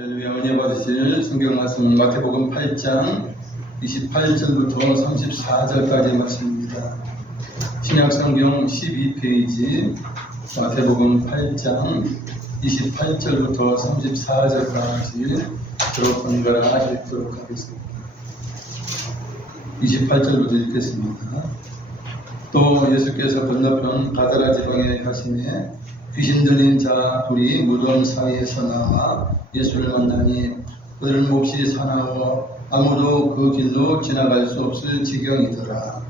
할렐루야. 은혜 받으실 성경 말씀 마태복음 8장 28절부터 34절까지 말씀입니다. 신약성경 12페이지 마태복음 8장 28절부터 34절까지 번갈아 읽도록 하겠습니다. 28절부터 읽겠습니다. 또 예수께서 건너편 가다라 지방에 가시매 귀신 들린 자 둘이 무덤 사이에서 나와 예수를 만나니 그들은 몹시 사나워 아무도 그 길로 지나갈 수 없을 지경이더라.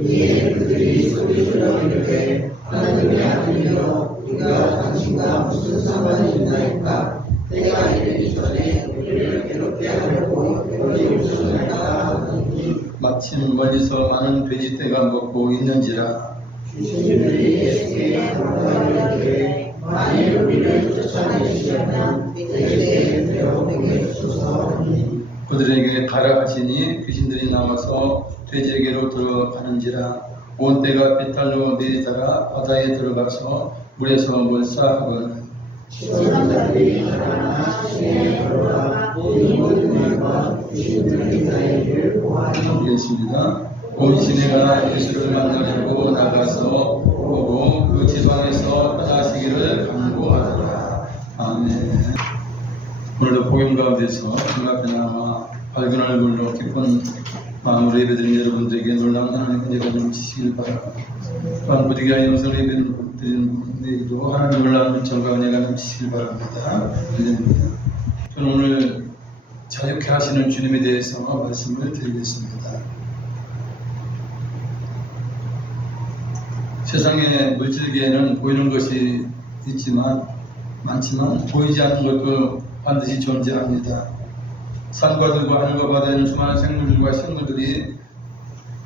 이에 그들이 소리질러 이르되 하나님의 아들이여 우리가 당신과 무슨 상관이 있나이까? 때가 이르기 전에 우리를 괴롭게 하려고 어디 오셨나이까 하니 마침 멀리서 많은 돼지떼가 먹고 있는지라. 귀신들이 예수께 물어가리되 만일 우리를 쫓아내시려면 돼지떼에 들여 먹게 주소서 하니 그들에게 가라 하시니 귀신들이 나와서 돼지에게로 들어가는지라. 온 떼가 배탈로 내리다가 바다에 들어가서 물에서 몰사하거늘. 사람들이 일어나 시내에 걸어가 이 모든 일과 귀신 들린 자의 일을 보아하니 하겠습니다. 온 시내가 예수를 만나려고 나가서 보고 그 지방에서 떠나시기를 간구하더라. 아멘. 오늘도 복음 가운데서 눈앞에 남아 밝은 얼굴로 기쁜 마음으로 예배드린 여러분들에게 놀라운 하나님의 은혜가 넘치시길 바랍니다. 또한 부득이한 영성을 예배드리는 분들에게도 하나님의 놀라운 정과 은혜가 넘치시길 바랍니다. 저는 오늘 자유케 하시는 주님에 대해서 말씀을 드리겠습니다. 세상의 물질계에는 보이는 것이 많지만 보이지 않는 것도 반드시 존재합니다. 산과 들과 하늘과 바다에는 수많은 생물들과 식물들이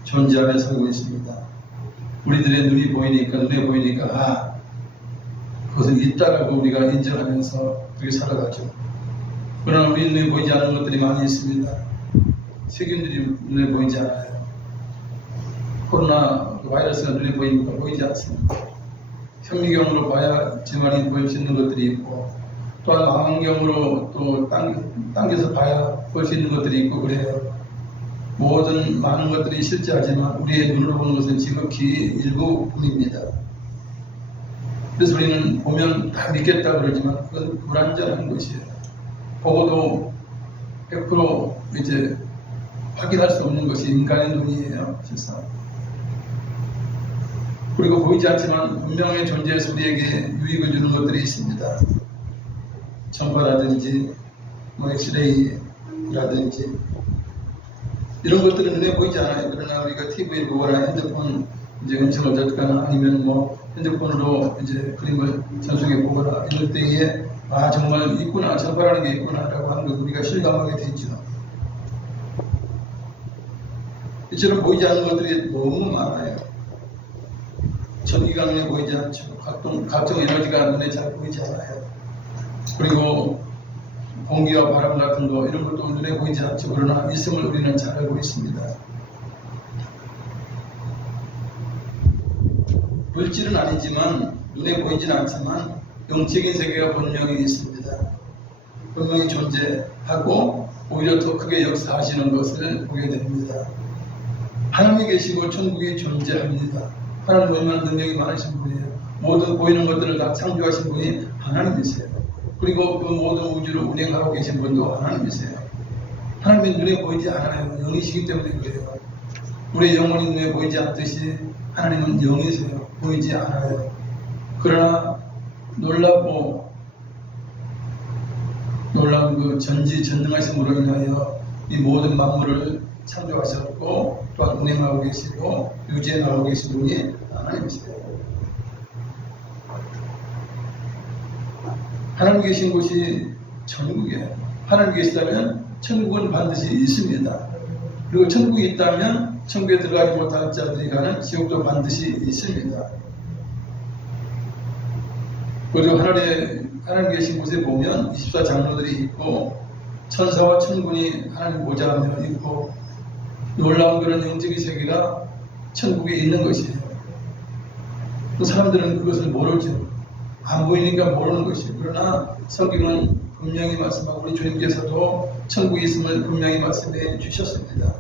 존재하며 살고 있습니다. 우리들의 눈에 보이니까 그것은 있다라고 우리가 인정하면서 그렇게 살아가죠. 그러나 우리 눈에 보이지 않는 것들이 많이 있습니다. 세균들이 눈에 보이지 않아요. 코로나 바이러스가 눈에 보입니까? 보이지 않습니다. 현미경으로 봐야지만이 보일 수 있는 것들이 있고, 또한 망원경으로 또 당겨서 봐야 볼 수 있는 것들이 있고 그래요. 많은 것들이 실제하지만 우리의 눈으로 보는 것은 지극히 일부뿐입니다. 그래서 우리는 보면 다 믿겠다 그러지만 그건 불완전한 것이에요. 보고도 100% 이제 확인할 수 없는 것이 인간의 눈이에요. 실상. 그리고 보이지 않지만 분명히 존재해서 우리에게 유익을 주는 것들이 있습니다. 청파라든지 엑스레이라든지 이런 것들은 눈에 보이지 않아요. 그러나 우리가 TV를 보거나 핸드폰 음성을 듣거나 아니면 핸드폰으로 이제 그림을 전송해 보거나 이럴 때에 정말 있구나, 청파라는 게 있구나라고 하는 걸 우리가 실감하게 되죠. 이처럼 보이지 않는 것들이 너무 많아요. 전기가 눈에 보이지 않죠. 각종 에너지가 눈에 잘 보이지 않아요. 그리고 공기와 바람 같은 거 이런 것도 눈에 보이지 않죠. 그러나 있음을 우리는 잘 알고 있습니다. 물질은 아니지만 눈에 보이지는 않지만 영적인 세계가 분명히 있습니다. 분명히 존재하고 오히려 더 크게 역사하시는 것을 보게 됩니다. 하나님이 계시고 천국이 존재합니다. 하나님 얼마나 능력이 많으신 분이에요. 모든 보이는 것들을 다 창조하신 분이 하나님이세요. 그리고 그 모든 우주를 운행하고 계신 분도 하나님이세요. 하나님이 눈에 보이지 않아요. 영이시기 때문에 그래요. 우리의 영혼이 눈에 보이지 않듯이 하나님은 영이세요. 보이지 않아요. 그러나 놀라운 그 전지전능하심으로 인하여 이 모든 만물을 창조하셨고 또한 운행하고 계시고 유지해 나가고 계신 분이 하나님이세요. 하나님 계신 곳이 천국이에요. 하나님 계시다면 천국은 반드시 있습니다. 그리고 천국이 있다면 천국에 들어가지 못한 자들이 가는 지옥도 반드시 있습니다. 그리고 하나님 계신 곳에 보면 24장로들이 있고 천사와 천군이 하나님 보좌하며 있고 놀라운 그런 영적인 세계가 천국에 있는 것이에요. 또 사람들은 그것을 모르죠. 안 보이니까 모르는 것이에요. 그러나 성경은 분명히 말씀하고 우리 주님께서도 천국이 있음을 분명히 말씀해 주셨습니다.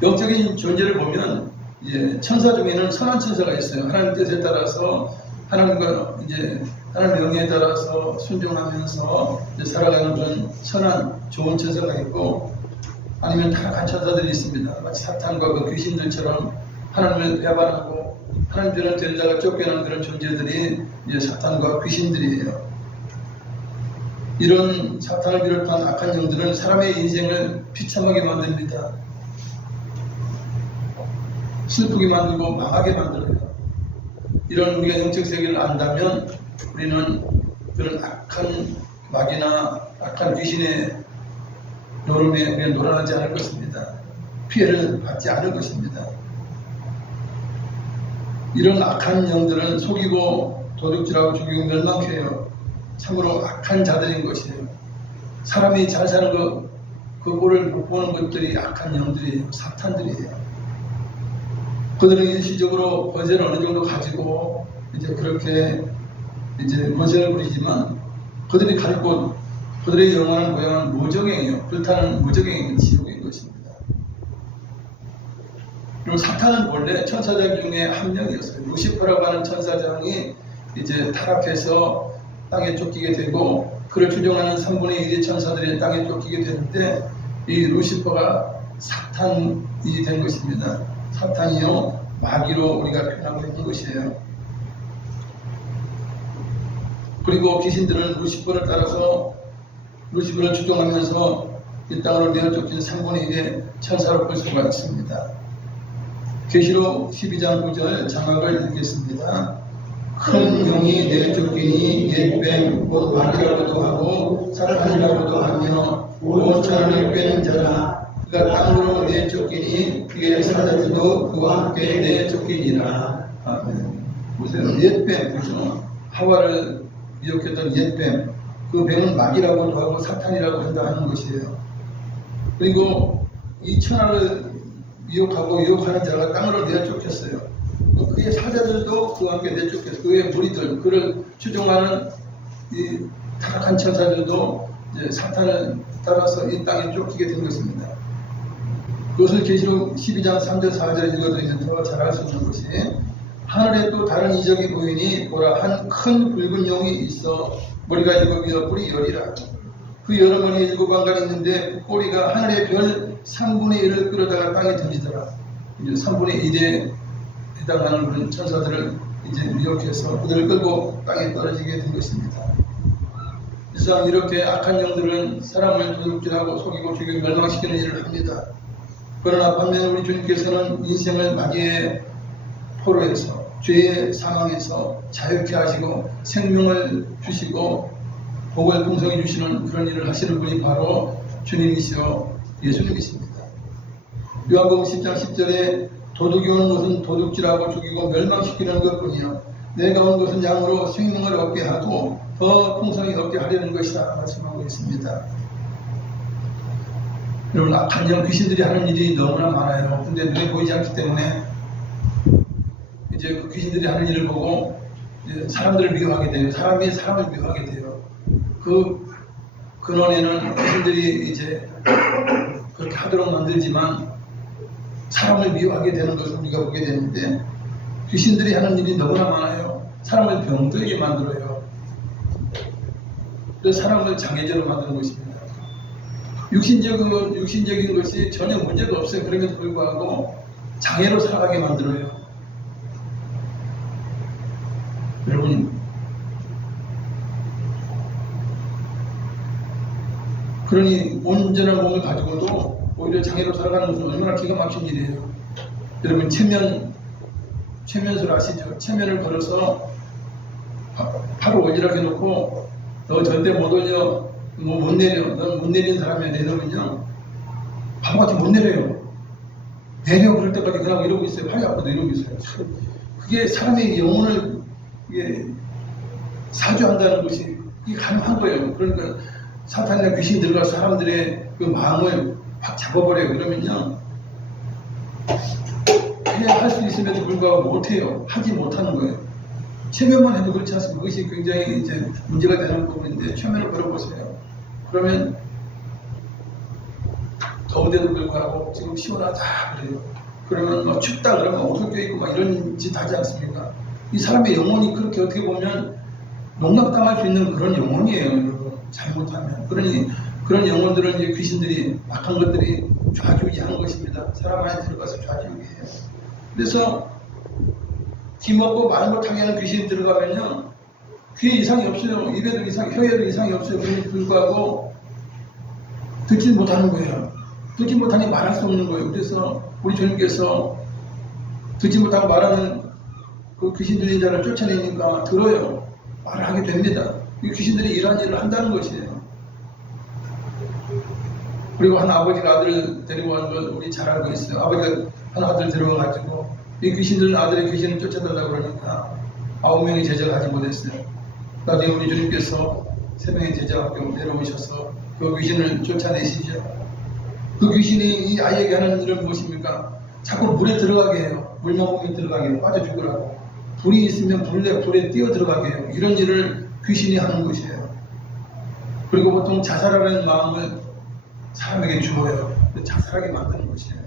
영적인 존재를 보면 이제 천사 중에는 선한 천사가 있어요. 하나님 뜻에 따라서 하나님과 이제 하나님 명령에 따라서 순종하면서 이제 살아가는 그런 선한 좋은 천사가 있고, 아니면 타락한 천사들이 있습니다. 마치 사탄과 그 귀신들처럼 하나님을 배반하고 하나님들은 데려다가 쫓겨나는 그런 존재들이 이제 사탄과 귀신들이에요. 이런 사탄을 비롯한 악한 영들은 사람의 인생을 비참하게 만듭니다. 슬프게 만들고 망하게 만들어요. 이런 우리가 영적 세계를 안다면 우리는 그런 악한 마귀나 악한 귀신의 노름에 우리는 놀아나지 않을 것입니다. 피해를 받지 않을 것입니다. 이런 악한 영들은 속이고 도둑질하고 죽이고 멸망케 해요. 참으로 악한 자들인 것이에요. 사람이 잘 사는 것, 그 꼴을 못 보는 것들이 악한 영들이에요. 사탄들이에요. 그들은 일시적으로 권세를 어느 정도 가지고 이제 그렇게 이제 권세를 부리지만 그들이 갈 곳, 그들의 영원한 고향은 무적행이에요. 불타는 무적행인 지옥인 것입니다. 그리고 사탄은 본래 천사장 중에 한 명이었어요. 루시퍼라고 하는 천사장이 이제 타락해서 땅에 쫓기게 되고, 그를 추종하는 3분의 1의 천사들이 땅에 쫓기게 되는데, 이 루시퍼가 사탄이 된 것입니다. 사탄이요 마귀로 우리가 표현하고 있는 것이에요. 그리고 귀신들은 루시퍼를 따라서 루시퍼를 추종하면서 이 땅으로 내어쫓긴 3분의 1의 천사로 볼 수가 있습니다. 계시록 12장 9절 장학을 읽겠습니다. 큰 용이 내쫓기니 옛뱀 곧 마귀라고도 하고 사탄이라고도 하며 5천을 꿰는 자라. 그가 땅으로 내쫓기니 그의 사자들도 그와 함께 내쫓기니라. 아멘. 보세요. 옛뱀, 그죠? 하와를 미혹했던 옛뱀. 그 뱀은 마귀라고도 하고 사탄이라고 한다 하는 것이에요. 그리고 이 천하를 미혹하고 유혹하는 자가 땅으로 내쫓겼어요. 그의 사자들도 그와 함께 내쫓겼어요. 그의 무리들, 그를 추종하는 이 타락한 천사들도 이제 사탄을 따라서 이 땅에 쫓기게 된 것입니다. 그것을 계시록 12장 3절 4절 읽어드리면 더 잘 알 수 있는 것이, 하늘에 또 다른 이적이 보이니 보라 한 큰 붉은 용이 있어 머리가 7이요 뿔이 10이라. 그 여러 머리에 7왕관이 있는데 그 꼬리가 하늘의 별 3분의 1을 끌어다가 땅에 던지더라. 이제 3분의 1에 해당하는 그런 천사들을 이제 미혹해서 그들을 끌고 땅에 떨어지게 된 것입니다. 이상 이렇게 악한 영들은 사람을 도둑질하고 속이고 죽이고 멸망시키는 일을 합니다. 그러나 반면 우리 주님께서는 인생을 마귀의 포로에서 죄의 상황에서 자유케 하시고 생명을 주시고 복을 풍성히 주시는 그런 일을 하시는 분이 바로 주님이시여 예수님이십니다. 요한복음 10장 10절에 도둑이 오는 것은 도둑질하고 죽이고 멸망시키는 것뿐이요 내가 온 것은 양으로 생명을 얻게 하고 더 풍성히 얻게 하려는 것이다 말씀하고 있습니다. 여러분, 악한 영 귀신들이 하는 일이 너무나 많아요. 근데 눈에 보이지 않기 때문에 이제 그 귀신들이 하는 일을 보고 이제 사람들을 미워하게 돼요. 사람이 사람을 미워하게 돼요. 그 근원에는 귀신들이 이제 그렇게 하도록 만들지만 사람을 미워하게 되는 것을 우리가 보게 되는데, 귀신들이 하는 일이 너무나 많아요. 사람을 병들게 만들어요. 그래서 사람을 장애자로 만드는 것입니다. 육신적인 것이 전혀 문제가 없어요. 그럼에도 불구하고 장애로 살아가게 만들어요. 여러분, 그러니 온전한 몸을 가지고도 오히려 장애로 살아가는 것은 얼마나 기가 막힌 일이에요. 여러분, 체면술 아시죠? 체면을 걸어서 팔을 오지랖 해놓고 너 절대 못 올려, 뭐 못 내려, 넌 못 내리는 사람이야 내놓으면요 바보같이 못 내려요. 내려 그럴 때까지 그냥 이러고 있어요. 팔이 아파도 이러고 있어요. 그게 사람의 영혼을 이게 사주한다는 것이 이게 가능한 거예요. 그러니까 사탄이나 귀신이 들어가서 사람들의 그 마음을 확 잡아버려요. 그러면요 해야 할 수 있음에도 불구하고 못해요. 하지 못하는 거예요. 최면만 해도 그렇지 않습니까? 그것이 굉장히 이제 문제가 되는 부분인데 최면을 걸어보세요. 그러면 더운데도 불구하고 지금 시원하다 그래요. 그러면 뭐 춥다 그러면 옷을 껴입고 막 이런 짓 하지 않습니까? 이 사람의 영혼이 그렇게 어떻게 보면 농락당할 수 있는 그런 영혼이에요, 여러분. 잘못하면. 그러니 그런 영혼들은 이제 귀신들이 악한 것들이 좌지우지하는 것입니다. 사람 안에 들어가서 좌지우지해요. 그래서 기먹고 말 못하게 하는 귀신이 들어가면요, 귀에 이상이 없어요. 입에도 혀에도 이상이 없어요. 그럼에도 불구하고 듣지 못하는 거예요. 듣지 못하니 말할 수 없는 거예요. 그래서 우리 주님께서 듣지 못하고 말하는 그 귀신 들린 자를 쫓아내니까 들어요. 말을 하게 됩니다. 이 귀신들이 이러한 일을 한다는 것이에요. 그리고 한 아버지가 아들을 데리고 간 걸 우리 잘 알고 있어요. 아버지가 한 아들 데려와가지고 이 귀신들은 아들의 귀신을 쫓아달라고 그러니까 9명의 제자가 하지 못했어요. 나중에 우리 주님께서 3명의 제자가 내려오셔서 그 귀신을 쫓아내시죠. 그 귀신이 이 아이에게 하는 일은 무엇입니까? 자꾸 물에 들어가게 해요. 물만 보면 들어가게 해요. 빠져 죽으라고. 불이 있으면 불에 뛰어 들어가게 해요. 이런 일을 귀신이 하는 것이에요. 그리고 보통 자살하는 마음을 사람에게 주어요. 자살하게 만드는 것이에요.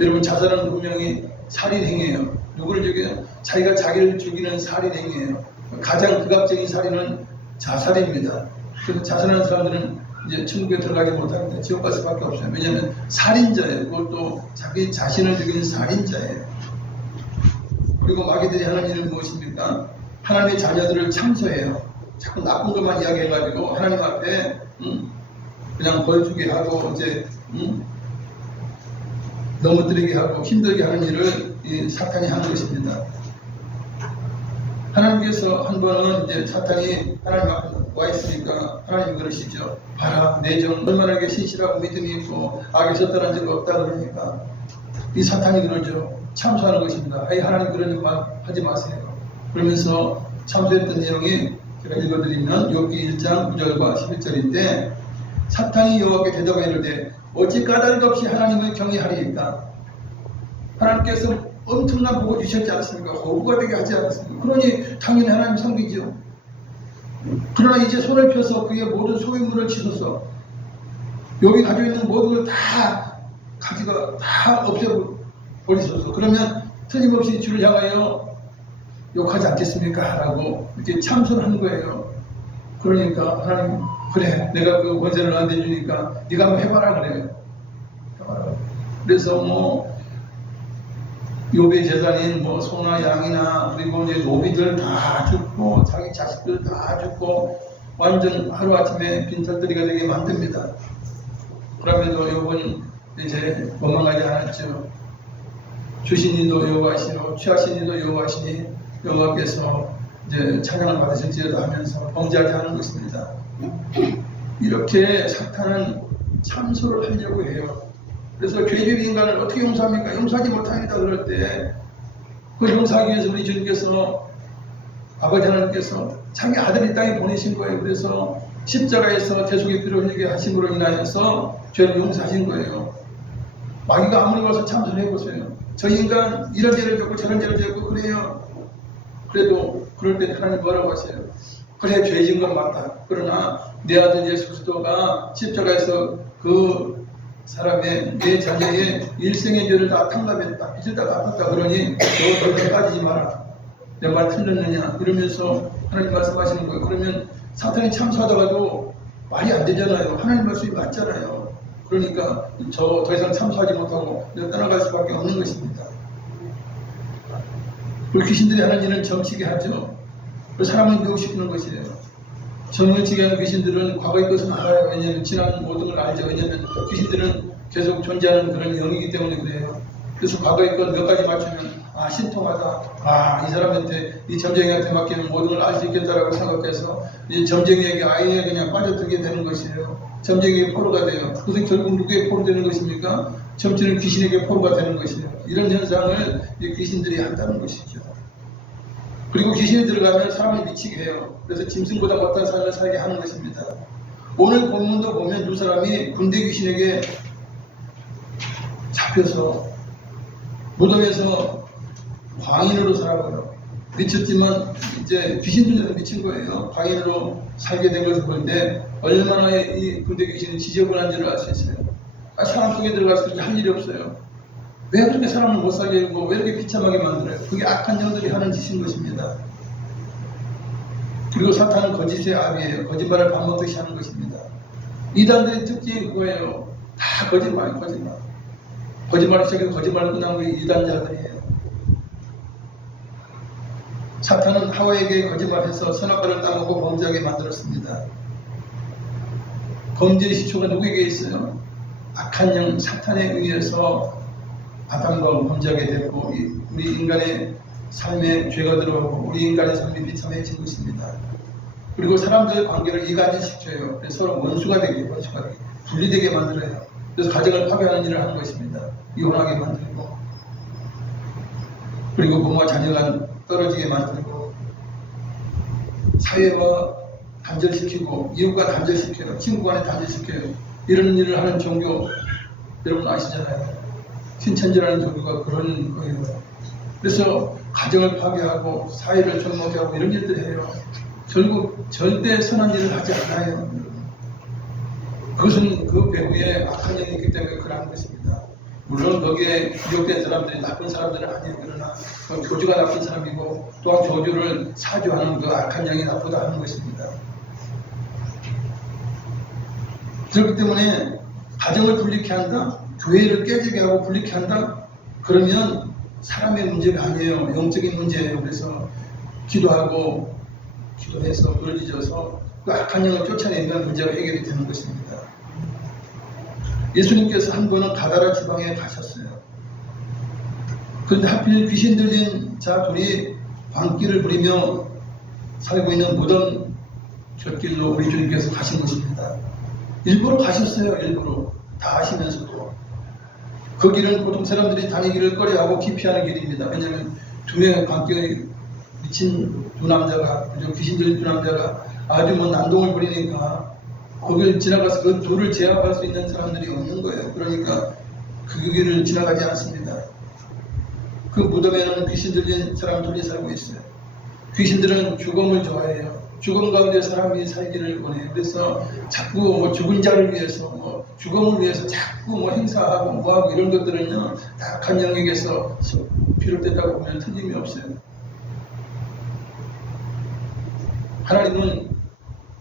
여러분, 자살은 분명히 살인행위예요. 누구를 죽여요? 자기가 자기를 죽이는 살인행위예요. 가장 극악적인 살인은 자살입니다. 그래서 자살하는 사람들은 이제 천국에 들어가지 못합니다. 지옥 갈 수밖에 없어요. 왜냐하면 살인자예요. 그것도 자기 자신을 죽이는 살인자예요. 그리고 마귀들이 하는 일은 무엇입니까? 하나님의 자녀들을 참소해요. 자꾸 나쁜 것만 이야기해가지고 하나님 앞에 그냥 벌 주게 하고 이제 넘어뜨리게 하고 힘들게 하는 일을 이 사탄이 하는 것입니다. 하나님께서 한 번은 이제 사탄이 하나님 앞에 와 있으니까 하나님이 그러시죠. 봐라, 내 종 얼마나 이렇게 신실하고 믿음이 있고 악에서 떠난 적 없다 그러니까 이 사탄이 그러죠. 참소하는 것입니다. 아이, 하나님 그런 말 하지 마세요. 그러면서 참소했던 내용이 제가 읽어드리면 욥기 1장 9절과 11절인데 사탄이 여호와께 대답하여 이르되 어찌 까닭 없이 하나님을 경외하리이까? 하나님께서 엄청난 복을 주셨지 않습니까? 호구가 되게 하지 않았습니까? 그러니 당연히 하나님 섬기죠. 그러나 이제 손을 펴서 그의 모든 소유물을 치소서. 여기 가지고 있는 모든 걸 다 가지가 다 없애버리소서. 그러면 틀림없이 주를 향하여 욕하지 않겠습니까? 라고 이렇게 참선하는 거예요. 그러니까 하나님, 그래, 내가 그 권세를 너한테 주니까 네가 한번 해봐라 그래요. 해봐라. 그래서 뭐 욥의 재산인 뭐 소나 양이나 그리고 이제 노비들 다 죽고 자기 자식들 다 죽고 완전 하루아침에 빈털터리가 되게 만듭니다. 그럼에도 욥은 이제 원망하지 않았죠. 주신 이도 여호와시요 취하신 이도 여호와시니 여호와께서 이제 찬양을 받으실지어다 하면서 범죄하지 않은 것입니다. 이렇게 사탄은 참소를 하려고 해요. 그래서 죄질 인간을 어떻게 용서합니까? 용서하지 못합니다. 그럴 때 그 용서하기 위해서 우리 주님께서 아버지 하나님께서 자기 아들을 이 땅에 보내신 거예요. 그래서 십자가에서 대속의 피를 흘리게 하심으로 인하여서 죄를 용서하신 거예요. 마귀가 아무리 와서 참소를 해보세요. 저 인간 이런 죄를 졌고 저런 죄를 졌고 그래요. 그래도 그럴 때 하나님 뭐라고 하세요? 그래, 죄 지은 건 맞다. 그러나 내 아들 예수 그리스도가 십자가에서 그 사람의 내 자녀의 일생의 죄를 다 탕감했다. 빚을 다 갚았다. 그러니 너 더 이상 따지지 마라. 내 말 틀렸느냐? 이러면서 하나님 말씀하시는 거예요. 그러면 사탄이 참소하다가도 말이 안 되잖아요. 하나님 말씀이 맞잖아요. 그러니까 저 더 이상 참소하지 못하고 내가 떠나갈 수밖에 없는 것입니다. 그리고 귀신들이 하는 일은 점치게 하죠. 사람을 미혹시키는 것이에요. 점치게 하는 귀신들은 과거의 것은 알아요. 왜냐하면 지난 모든 걸 알죠. 왜냐하면 귀신들은 계속 존재하는 그런 영이기 때문에 그래요. 그래서 과거의 것 몇 가지 맞추면 아, 신통하다. 이 사람한테, 이 점쟁이한테 맡기면 모든 걸 알 수 있겠다라고 생각해서 이 점쟁이에게 아예 그냥 빠져들게 되는 것이에요. 점쟁이의 포로가 돼요. 그것은 결국 누구의 포로 되는 것입니까? 점치는 귀신에게 포로가 되는 것이에요. 이런 현상을 이 귀신들이 한다는 것이죠. 그리고 귀신이 들어가면 사람을 미치게 해요. 그래서 짐승보다 못한 삶을 살게 하는 것입니다. 오늘 본문도 보면 두 사람이 군대 귀신에게 잡혀서 무덤에서 광인으로 살아가요. 미쳤지만 이제 귀신 들려서 미친 거예요. 과인으로 살게 된 것을 볼 때 얼마나 이 군대 귀신이 지저분한지를 알 수 있어요. 사람 속에 들어가서 그렇게 할 일이 없어요. 왜 그렇게 사람을 못 살게 하고 왜 이렇게 비참하게 만들어요? 그게 악한 영들이 하는 짓인 것입니다. 그리고 사탄은 거짓의 아비예요. 거짓말을 밥 먹듯이 하는 것입니다. 이단들의 특징이 그거예요. 다 거짓말이에요. 거짓말. 거짓말을 시작해서 거짓말을 끝난 게 이단자들이에요. 사탄은 하와에게 거짓말해서 선악과를 따먹고 범죄하게 만들었습니다. 범죄의 시초가 누구에게 있어요? 악한 영 사탄에 의해서 아담과 범죄하게 됐고 우리 인간의 삶에 죄가 들어오고 우리 인간의 삶이 비참해진 것입니다. 그리고 사람들의 관계를 이간질시켜요. 그래서 서로 원수가 되게 분리되게 만들어요. 그래서 가정을 파괴하는 일을 하는 것입니다. 이혼하게 만들고 그리고 부모와 자녀가 떨어지게 만들고 사회와 단절시키고 이웃과 단절시켜요. 친구 간에 단절시켜요. 이런 일을 하는 종교 여러분 아시잖아요. 신천지라는 종교가 그런 거예요. 그래서 가정을 파괴하고 사회를 존먹게 하고 이런 일들 해요. 결국 절대 선한 일을 하지 않아요. 그것은 그 배후에 악한 영이 있기 때문에 그러한 것입니다. 물론 거기에 유혹된 사람들이 나쁜 사람들은 아니에요. 그러나 교주가 나쁜 사람이고 또한 교주를 사주하는 그 악한 영이 나쁘다 하는 것입니다. 그렇기 때문에 가정을 불리게 한다, 교회를 깨지게 하고 불리게 한다, 그러면 사람의 문제가 아니에요. 영적인 문제예요. 그래서 기도해서 부르짖어서 그 악한 영을 쫓아내면 문제가 해결이 되는 것입니다. 예수님께서 한 번은 가다라 지방에 가셨어요. 그런데 하필 귀신 들린 자 둘이 광기를 부리며 살고 있는 무덤 곁길로 우리 주님께서 가신 것입니다. 일부러 가셨어요. 일부러 다 아시면서도. 그 길은 보통 사람들이 다니기를 꺼려하고 기피하는 길입니다. 왜냐하면 두 명의 광기에 미친 두 남자가, 귀신 들린 두 남자가 아주 난동을 부리니까 거기를 지나가서 그 둘을 제압할 수 있는 사람들이 없는 거예요. 그러니까 그 길을 지나가지 않습니다. 그 무덤에는 귀신 들린 사람 둘이 살고 있어요. 귀신들은 죽음을 좋아해요. 죽음 가운데 사람이 살기를 원해요. 그래서 자꾸 죽은 자를 위해서 죽음을 위해서 자꾸 행사하고 뭐하고 이런 것들은요 다 악한 영역에서 비롯됐다고 보면 틀림이 없어요. 하나님은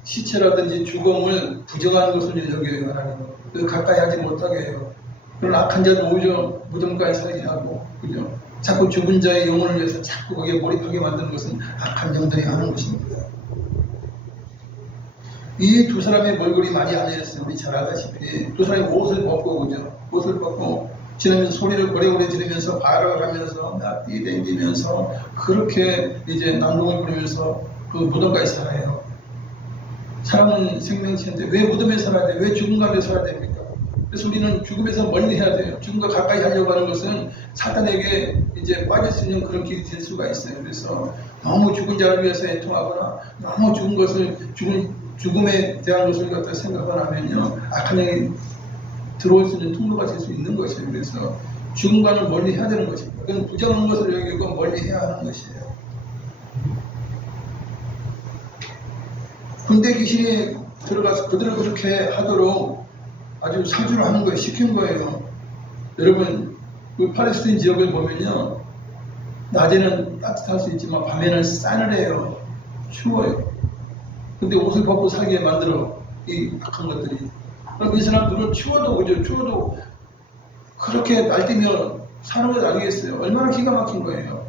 시체라든지 죽음을 부정하는 것을 여겨요. 하나님은. 그래서 가까이 하지 못하게 해요. 그런 악한 자는 오히려 무덤가에 살게 하고, 그죠? 자꾸 죽은 자의 영혼을 위해서 자꾸 거기에 몰입하게 만드는 것은 악한 영들이 하는 것입니다. 이 두 사람의 몰골이 많이 아니었어요. 우리 잘 알다시피 두 사람이 옷을 벗고, 그죠? 옷을 벗고 지나면서 소리를 오래오래 지르면서 발을 하면서 납디 댕기면서 그렇게 이제 난동을 부리면서 그 무덤가에 살아요. 사람은 생명체인데 왜 무덤에 살아야 돼? 왜 죽음 가운데 살아야 됩니까? 그래서 우리는 죽음에서 멀리 해야 돼요. 죽음과 가까이 하려고 하는 것은 사탄에게 이제 빠질 수 있는 그런 길이 될 수가 있어요. 그래서 너무 죽은 자를 위해서 애통하거나 너무 죽은 것을 죽음에 대한 것을 갖다 생각을 하면요 악한 영이 들어올 수 있는 통로가 될 수 있는 것이에요. 그래서 죽음과는 멀리 해야 되는 것입니다. 그건 부정한 것을 여기고 멀리 해야 하는 것이에요. 군대 귀신이 들어가서 그들을 그렇게 하도록 아주 사주를 하는 거예요. 시킨 거예요. 여러분, 그 팔레스타인 지역을 보면요. 낮에는 따뜻할 수 있지만 밤에는 싸늘해요. 추워요. 근데 옷을 벗고 살게 만들어. 이 악한 것들이. 그럼 이 사람들은 추워도, 그죠? 추워도 그렇게 날뛰며 사는 걸 알겠어요. 얼마나 기가 막힌 거예요.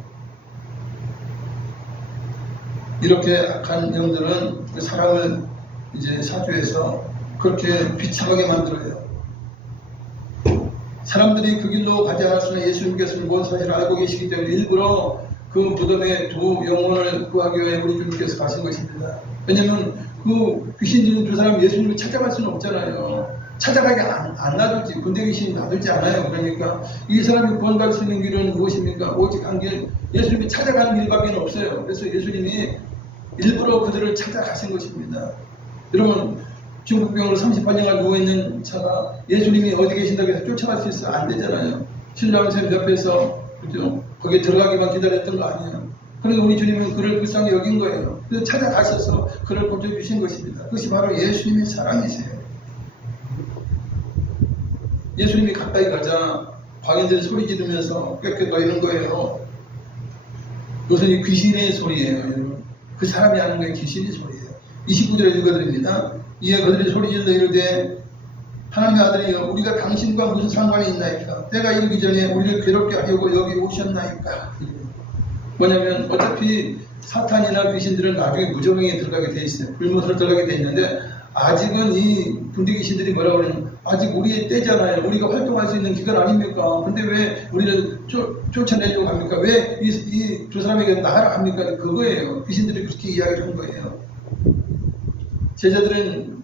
이렇게 악한 영들은 사람을 이제 사주해서 그렇게 비참하게 만들어요. 사람들이 그 길로 가지 않았으나 예수님께서는 그건 사실을 알고 계시기 때문에 일부러 그 무덤에 두 영혼을 구하기 위해 우리 주님께서 가신 것입니다. 왜냐면 그 귀신 들린 두 사람 예수님을 찾아갈 수는 없잖아요. 찾아가게 안 놔두지. 군대 귀신이 놔두지 않아요. 그러니까 이 사람이 구원받을 수 있는 길은 무엇입니까? 오직 한 길, 예수님이 찾아가는 길밖에 없어요. 그래서 예수님이 일부러 그들을 찾아가신 것입니다. 여러분, 중국병으로 38년간 누워있는 자가 예수님이 어디 계신다고 해서 쫓아갈 수 있어? 안 되잖아요. 신랑쌤 옆에서, 그죠? 거기에 들어가기만 기다렸던 거 아니에요. 그러니까 우리 주님은 그를 불쌍히 여긴 거예요. 그래서 찾아가셔서 그를 고쳐주신 것입니다. 그것이 바로 예수님의 사랑이세요. 예수님이 가까이 가자 광인들이 소리 지르면서 꽥꽥거리는 거예요. 그것은 이 귀신의 소리예요. 여러분. 그 사람이 하는 게 귀신의 소리예요. 29절에 읽어드립니다. 이에 그들이 소리 질러 이르되 하나님의 아들이여 우리가 당신과 무슨 상관이 있나이까? 때가 이르기 전에 우리를 괴롭게 하려고 여기 오셨나이까? 뭐냐면 어차피 사탄이나 귀신들은 나중에 무저갱에 들어가게 돼 있어요. 불못으로 들어가게 돼 있는데 아직은 이 군대 귀신들이 뭐라고 그러냐면 아직 우리의 때잖아요. 우리가 활동할 수 있는 기간 아닙니까? 근데 왜 우리를 쫓아내려고 합니까? 왜 이 두 사람에게 나가라 합니까? 그거예요. 귀신들이 그렇게 이야기를 한 거예요. 제자들은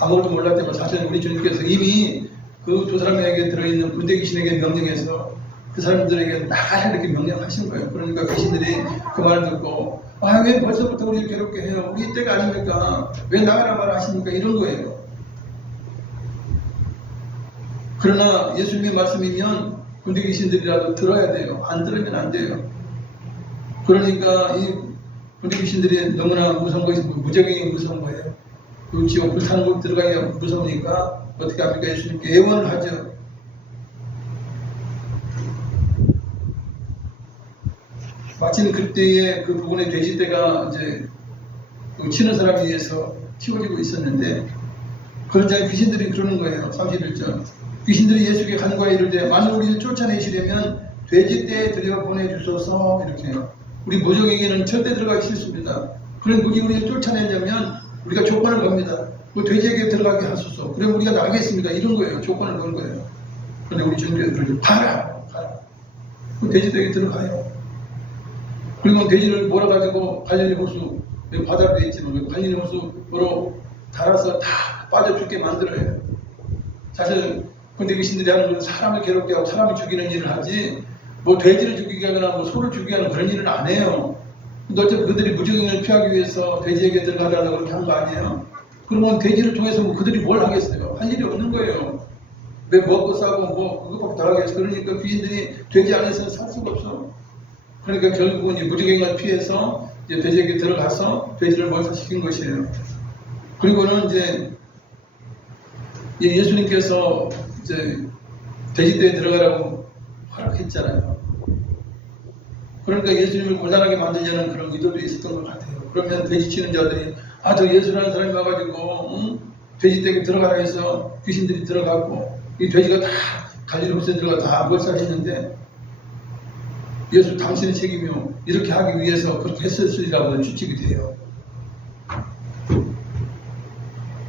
아무것도 몰랐지만 사실 우리 주님께서 이미 그 두 사람에게 들어있는 군대 귀신에게 명령해서 그 사람들에게 나가라 이렇게 명령하신 거예요. 그러니까 귀신들이 그 말을 듣고 아, 왜 벌써부터 우리를 괴롭게 해요? 우리 때가 아닙니까? 왜 나가라 말을 하십니까? 이런 거예요. 그러나 예수님의 말씀이면 군대 귀신들이라도 들어야 돼요. 안 들으면 안 돼요. 그러니까 이 군대 귀신들이 너무나 무서운 것이 무적이 무서운 거예요. 그 지옥 불타는 곳 들어가기가 무서우니까 어떻게 합니까? 예수님께 애원을 하죠. 마침 그때에 그 부분에 돼지떼가 이제 그 치는 사람에 의해서 키워지고 있었는데 그러자 귀신들이 그러는 거예요. 31절. 귀신들이 예수께 간과해 이르되 만일 우리를 쫓아내시려면 돼지떼에 들여보내주소서 이렇게 해요. 우리 무적에게는 절대 들어가기 싫습니다. 그럼 우리를 쫓아내려면 우리가 조건을 겁니다. 그 돼지에게 들어가게 하소서. 그럼 우리가 나가겠습니다. 이런 거예요. 조건을 건 거예요. 그런데 우리 주님께서 그러죠. 가라. 그 돼지떼에게 들어가요. 그리고 돼지를 몰아가지고 갈릴리 호수, 바다로 되어 있지만 그 갈릴리 호수로 달아서 다 빠져 죽게 만들어요. 사실 근데 귀신들이 하는 건 사람을 괴롭게 하고 사람을 죽이는 일을 하지 뭐 돼지를 죽이게 하거나 뭐 소를 죽이게 하는 그런 일은 안 해요. 근데 어차피 그들이 무적행을 피하기 위해서 돼지에게 들어가달라고 그렇게 한 거 아니에요? 그러면 돼지를 통해서 뭐 그들이 뭘 하겠어요? 할 일이 없는 거예요. 왜 먹고 싸고 뭐 그것밖에 더 하겠어요? 그러니까 귀신들이 돼지 안에서는 살 수가 없어. 그러니까 결국은 이 무적행을 피해서 이제 돼지에게 들어가서 돼지를 몰살시킨 것이에요. 그리고는 이제 예수님께서 이제 돼지떼에 들어가라고 허락했잖아요. 그러니까 예수님을 곤란하게 만들려는 그런 의도도 있었던 것 같아요. 그러면 돼지 치는 자들이 저 예수라는 사람이 와가지고 돼지떼에 들어가라 해서 귀신들이 들어가고 이 돼지가 다 갈릴리 호수에 들어가 다 몰살했는데 예수 당신의 책임이요. 이렇게 하기 위해서 그렇게 했었으리라고 추측이 돼요.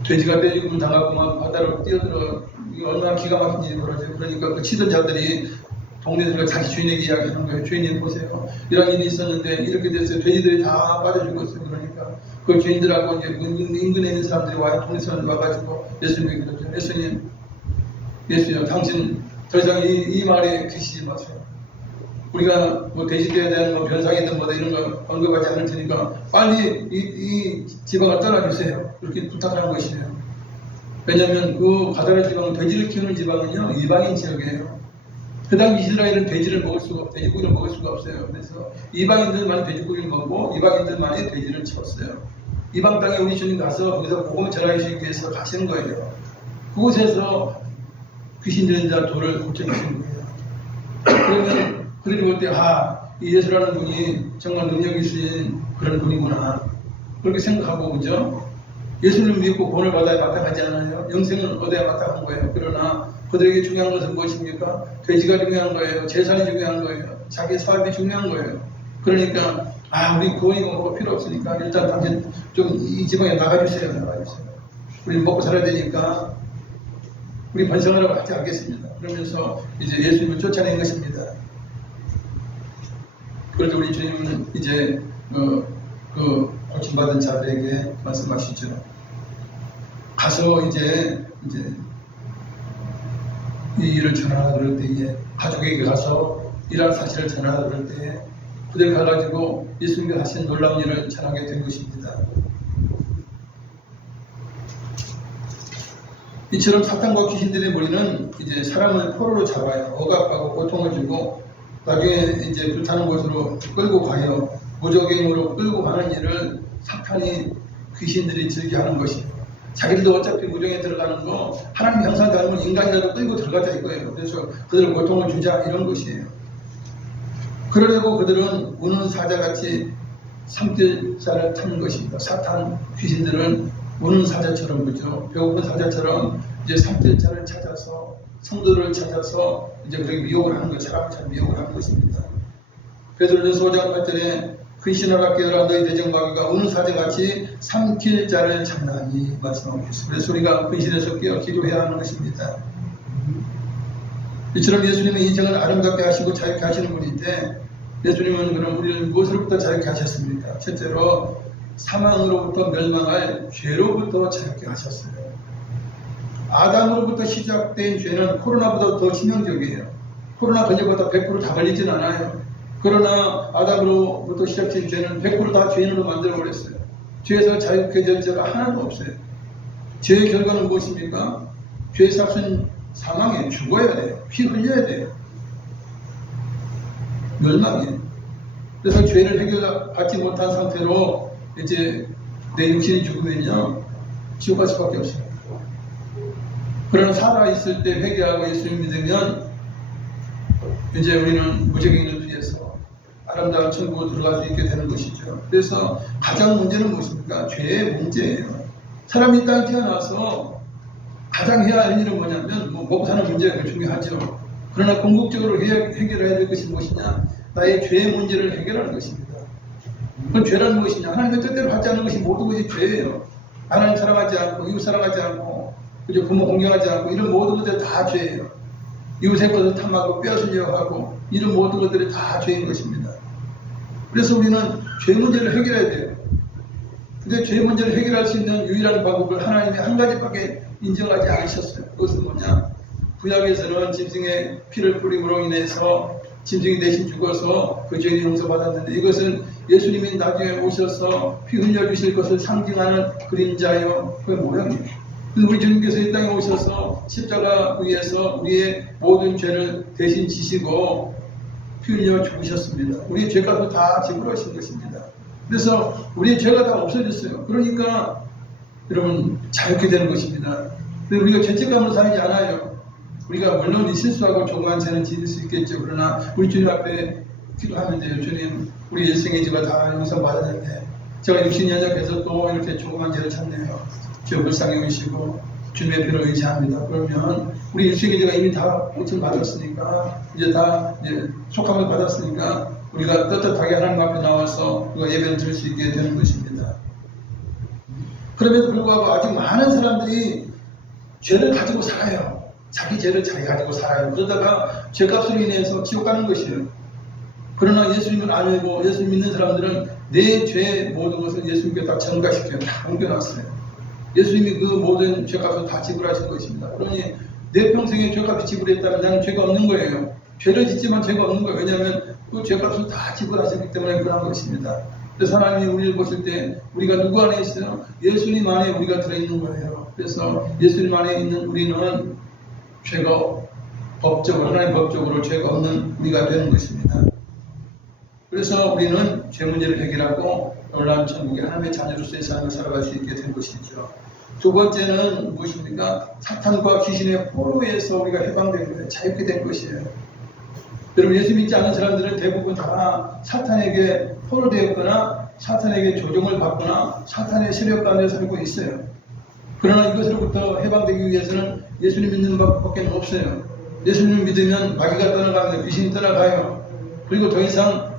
돼지가 때리고 당하고 막 바다로 뛰어들어 얼마나 기가 막힌지 모르죠. 그러니까 그 치던 자들이 동네들과 자기 주인에게 이야기하는 거예요. 주인님 보세요. 이런 일이 있었는데 이렇게 돼서 돼지들이 다 빠져 죽었어요. 그러니까 그 주인들하고 이제 인근에 있는 사람들이 와요. 동네 사람들 와가지고 예수님에게 그러죠. 예수님, 당신 더 이상 이 말에 계시지 마세요. 우리가 뭐 돼지떼에 대한 뭐 변상이든 뭐다 이런 거 언급하지 않을 테니까 빨리 이 지방을 떠나주세요. 이렇게 부탁하는 것이에요. 왜냐하면 그 가다라 지방은 돼지를 키우는 지방은요 이방인 지역이에요. 그 당시 이스라엘은 돼지고기를 먹을 수가 없어요. 그래서 이방인들만이 돼지고기를 먹고 이방인들만이 돼지를 치웠어요. 이방 땅에 우리 주님 가서 거기서 복음을 전하시기 위해서 가시는 거예요. 그곳에서 귀신 들린 자 돌을 고쳐주시는 거예요. 그러면 그들이 볼 때, 이 예수라는 분이 정말 능력이 있으신 그런 분이구나. 그렇게 생각하고, 그죠? 예수를 믿고 구원을 받아야 마땅하지 않아요? 영생은 얻어야 마땅한 거예요. 그러나 그들에게 중요한 것은 무엇입니까? 돼지가 중요한 거예요. 재산이 중요한 거예요. 자기 사업이 중요한 거예요. 그러니까, 우리 구원이 뭐가 필요 없으니까 일단 당신 좀 이 지방에 나가주세요. 우리 먹고 살아야 되니까 우리 번성하라고 하지 않겠습니다. 그러면서 이제 예수님을 쫓아낸 것입니다. 그래서 우리 주님은 이제 그 고침받은 자들에게 말씀하시죠. 가서 이제 이 일을 전하라 그럴 때에 가족에게 가서 이러한 사실을 전하라 그럴 때에 그들 가가지고 예수님이 하신 놀라운 일을 전하게 된 것입니다. 이처럼 사탄과 귀신들의 무리는 이제 사람을 포로로 잡아요. 억압하고 고통을 주고 나중에 이제 불타는 곳으로 끌고 가요. 무적행으로 끌고 가는 일을 사탄이 귀신들이 즐겨하는 것이에요. 자기들도 어차피 무정에 들어가는 거 하나님 형상 닮은 인간이라도 끌고 들어가자 이거예요. 그래서 그들을 고통을 주자 이런 것이에요. 그러려고 그들은 우는 사자같이 삼킬자를 타는 것입니다. 사탄 귀신들은 우는 사자처럼 그죠. 배고픈 사자처럼 이제 삼킬자를 찾아서 성도를 찾아서 이제 그렇게 미혹을 하는 것, 사람을 잘 미혹을 하는 것입니다. 베드로전서 5장 8절에 근신하라 깨어라 너희 대적마귀가 우는 사자같이 삼킬 자를 찾나니 말씀하고 있습니다. 그래서 우리가 근신해서 깨어 기도해야 하는 것입니다. 이처럼 예수님은 인생을 아름답게 하시고 자유케 하시는 분인데 예수님은 그럼 우리를 무엇으로부터 자유케 하셨습니까? 첫째로 사망으로부터 멸망할 죄로부터 자유케 하셨어요. 아담으로부터 시작된 죄는 코로나보다 더 치명적이에요. 코로나 걸려봤다 100% 다 걸리진 않아요. 그러나 아담으로부터 시작된 죄는 100% 다 죄인으로 만들어버렸어요. 죄에서 자유케 될 자가 하나도 없어요. 죄의 결과는 무엇입니까? 죄의 삭은 사망에 죽어야 돼요. 피 흘려야 돼요. 멸망이에요. 그래서 죄를 해결받지 못한 상태로 이제 내 육신이 죽으면요 지옥 갈 수밖에 없어요. 그러나 살아있을 때 회개하고 예수님 믿으면 이제 우리는 무적행을 위해서 아름다운 천국으로 들어갈 수 있게 되는 것이죠. 그래서 가장 문제는 무엇입니까? 죄의 문제예요. 사람이 이 땅에 태어나서 가장 해야 할 일은 뭐냐면 먹고 사는 문제가 중요하죠. 그러나 궁극적으로 해결해야 될 것이 무엇이냐? 나의 죄의 문제를 해결하는 것입니다. 그럼 죄란 무엇이냐? 하나님의 뜻대로 하지 않는 것이 모든 것이 죄예요. 하나님 사랑하지 않고 이웃 사랑하지 않고 그죠? 부모 공경하지 않고 이런 모든 것들이 다 죄예요. 이웃의 것을 탐하고 빼앗으려고 하고 이런 모든 것들이 다 죄인 것입니다. 그래서 우리는 죄 문제를 해결해야 돼요. 근데 죄 문제를 해결할 수 있는 유일한 방법을 하나님이 한 가지밖에 인정하지 않으셨어요. 그것은 뭐냐? 구약에서는 짐승의 피를 뿌림으로 인해서 짐승이 대신 죽어서 그 죄인이 용서받았는데 이것은 예수님이 나중에 오셔서 피 흘려주실 것을 상징하는 그림자요. 그 모양이에요. 우리 주님께서 이 땅에 오셔서 십자가 위에서 우리의 모든 죄를 대신 지시고 피 흘려 죽으셨습니다. 우리의 죄값을 다 지불하신 것입니다. 그래서 우리의 죄가 다 없어졌어요. 그러니까 여러분 자유케 되는 것입니다. 근데 우리가 죄책감으로 살지 않아요. 우리가 물론 실수하고 조그만 죄는 지을 수 있겠죠. 그러나 우리 주님 앞에 기도하면 돼요. 주님, 우리 일생의 죄가 다 용서받았는데 제가 60년역에서 또 이렇게 조그만 죄를 찾네요. 저 불쌍히 여기시고 주님의 피를 의지합니다. 그러면 우리 일생의 죄가 이미 다 고침 받았으니까 이제 다 속함을 받았으니까 우리가 떳떳하게 하나님 앞에 나와서 우리가 예배를 드릴 수 있게 되는 것입니다. 그럼에도 불구하고 아직 많은 사람들이 죄를 가지고 살아요. 자기 죄를 잘 가지고 살아요. 그러다가 죄값으로 인해서 지옥 가는 것이에요. 그러나 예수님을 안 알고 예수님 믿는 사람들은 내 죄 모든 것을 예수님께 다 전가시켜요. 다 옮겨놨어요. 예수님이 그 모든 죄값을 다 지불하신 것입니다. 그러니 내 평생에 죄값이 지불했다면 나는 죄가 없는 거예요. 죄를 짓지만 죄가 없는 거예요. 왜냐하면 그 죄값을 다 지불하셨기 때문에 그런 것입니다. 그래서 하나님이 우리를 보실 때 우리가 누구 안에 있어요? 예수님 안에 우리가 들어있는 거예요. 그래서 예수님 안에 있는 우리는 죄가 법적으로 하나님 법적으로 죄가 없는 우리가 되는 것입니다. 그래서 우리는 죄 문제를 해결하고 놀라운 천국의 하나님의 자녀로서의 삶을 살아갈 수 있게 된 것이죠. 두 번째는 무엇입니까? 사탄과 귀신의 포로에서 우리가 해방된 거예요. 자유케 된 것이에요. 여러분 예수 믿지 않는 사람들은 대부분 다 사탄에게 포로되었거나 사탄에게 조종을 받거나 사탄의 세력 가운데 살고 있어요. 그러나 이것으로부터 해방되기 위해서는 예수님 믿는 밖에 없어요. 예수님을 믿으면 마귀가 떠나가면 귀신이 떠나가요. 그리고 더 이상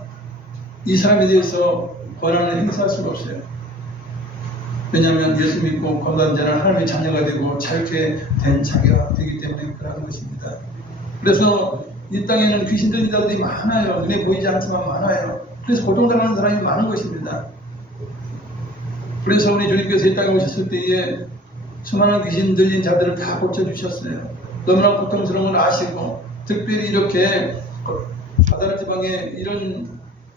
이 사람에 대해서 권한을 행사할 수가 없어요. 왜냐하면 예수 믿고 건강한 자는 하나님의 자녀가 되고 자유케 된 자가 되기 때문에 그러한 것입니다. 그래서 이 땅에는 귀신 들린 자들이 많아요. 눈에 보이지 않지만 많아요. 그래서 고통당하는 사람이 많은 것입니다. 그래서 우리 주님께서 이 땅에 오셨을 때에 수많은 귀신 들린 자들을 다 고쳐주셨어요. 너무나 고통스러운 걸 아시고 특별히 이렇게 바다라 지방에 이런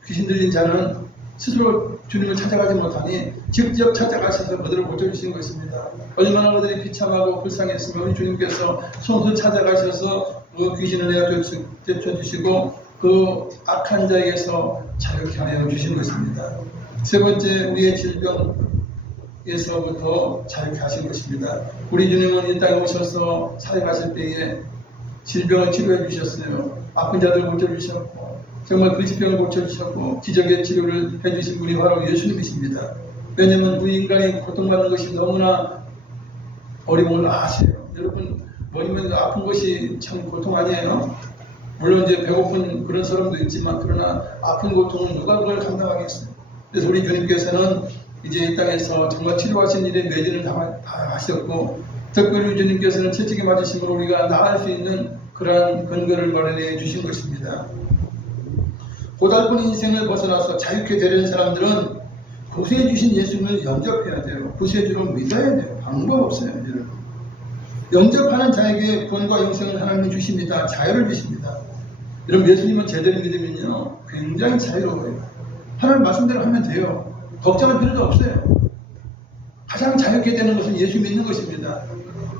귀신 들린 자는 스스로 주님을 찾아가지 못하니 직접 찾아가셔서 그들을 고쳐주신 것입니다. 얼마나 그들이 비참하고 불쌍했으면 우리 주님께서 손수 찾아가셔서 그 귀신을 내어주시고 그 악한 자에게서 자유케 하여 주신 것입니다. 세 번째, 우리의 질병에서부터 자유케 하신 것입니다. 우리 주님은 이 땅에 오셔서 살아가실 때에 질병을 치료해 주셨어요. 아픈 자들 고쳐주셨고, 정말 그 질병을 고쳐주셨고, 기적의 치료를 해주신 분이 바로 예수님이십니다. 왜냐하면 우리 인간이 고통받는 것이 너무나 어려운 걸 아세요. 여러분, 뭐냐면 아픈 것이 참 고통 아니에요? 물론 이제 배고픈 그런 사람도 있지만, 그러나 아픈 고통은 누가 그걸 감당하겠어요? 그래서 우리 주님께서는 이제 이 땅에서 정말 치료하신 일에 매진을 다 하셨고, 특별히 주님께서는 채찍에 맞으심으로 우리가 나을 수 있는 그러한 근거를 마련해 주신 것입니다. 고달픈 인생을 벗어나서 자유케 되려는 사람들은 구세해 주신 예수님을 영접해야 돼요. 구세주로 믿어야 돼요. 방법 없어요, 여러분. 영접하는 자에게 구원과 영생을 하나님이 주십니다. 자유를 주십니다. 여러분, 예수님은 제대로 믿으면요, 굉장히 자유로워요. 하나님 말씀대로 하면 돼요. 걱정할 필요도 없어요. 가장 자유케 되는 것은 예수 믿는 것입니다.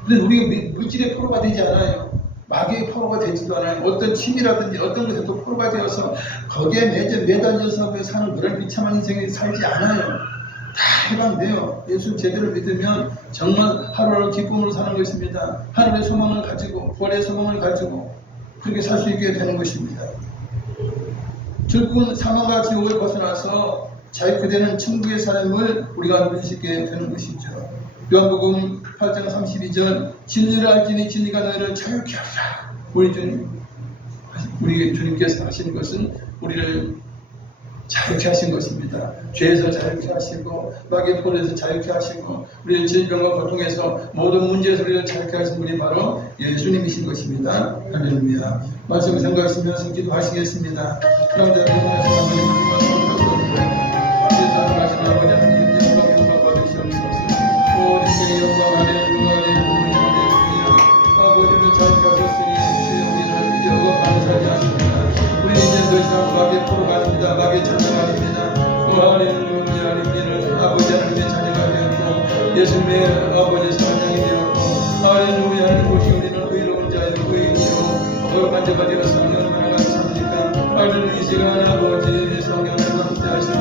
근데 우리가 물질의 포로가 되지 않아요. 마귀의 포로가 되지도 않아요. 어떤 취미라든지 어떤 것에도 포로가 되어서 거기에 매달려서 사는 그런 비참한 인생을 살지 않아요. 다 해방돼요. 예수 제대로 믿으면 정말 하루하루 기쁨으로 사는 것입니다. 하늘의 소망을 가지고, 부활의 소망을 가지고 그렇게 살 수 있게 되는 것입니다. 결국은 사망과 지옥을 벗어나서 자유케 되는 천국의 삶을 우리가 누릴 수 있게 되는 것이죠. 요한복음 8장 32절, 진리를 알지니 진리가 너희를 자유케 하리라. 우리 주님께서 하신 것은 우리를 자유케 하신 것입니다. 죄에서 자유케 하시고, 마귀의 포로에서 자유케 하시고, 우리를 질병과 고통에서 모든 문제에서 우리를 자유케 하신 분이 바로 예수님이신 것입니다. 할렐루야. 말씀을 생각하시면서 기도하시겠습니다. 그런데 아버지 하나님, 영광 받으시옵소서. 주의 영광 할렐루야. 아버지를 자유케 하셨으니 주의 우리를 이제 감사하지 않습니다. 우리 이제 더 이상 마귀의 포로가 아닙니다. 마귀의 자녀가 아닙니다. 할렐루야. 우리는 아버지 하나님의 자녀가 되었고, 예수님의 아버지 사랑이 되었고, 할렐루야. 하나님 보시 우리는 의로운 자요, 의인이요, 거룩한 자가 되어서 얼마나 감사합니까? 할렐루야. 이 시간 아버지 성령을 함께 하시고,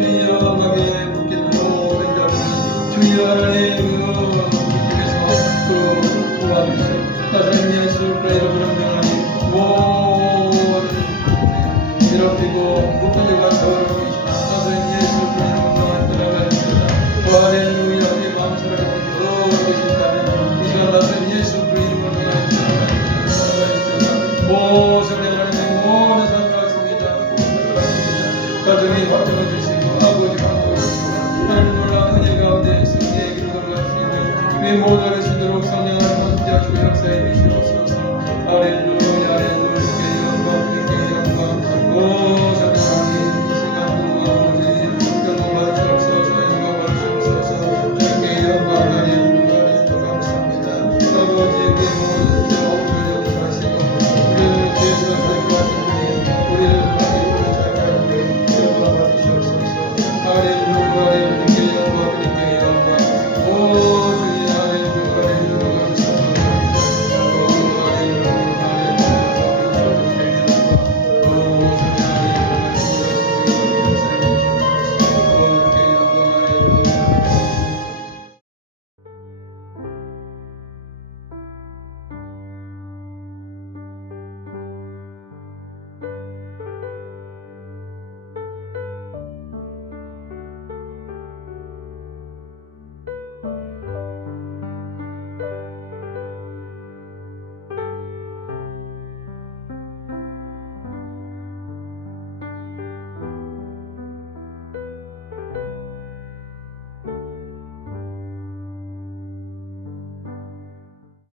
주여 마귀의 묶인 모든 자를 주여 하나님 주께서 구하주시오. 나사렛 예수 그리스도의 명하니 모든 괴롭히고 묶은 자가 저를 계시나 나사렛 예수 그리스도의 명하니 떠나가리이다. 할렐루야. 우리의 마음 사랑하는 더 계신다면 이 시간 나사렛 예수 그리스도의 명하니 떠나가리이다. 오 성령 하나님 모든 삶을 하십니다. 가정의 화평을 주시고 아버지 감독하시고 하나님 놀라운 은혜 가운데 승리의 길을 걸어갈 수 있는 우리 모두가 될 수 있도록 성령 하나님 함께 하시고 역사해 주시옵소서. 할렐루야. 할렐루야.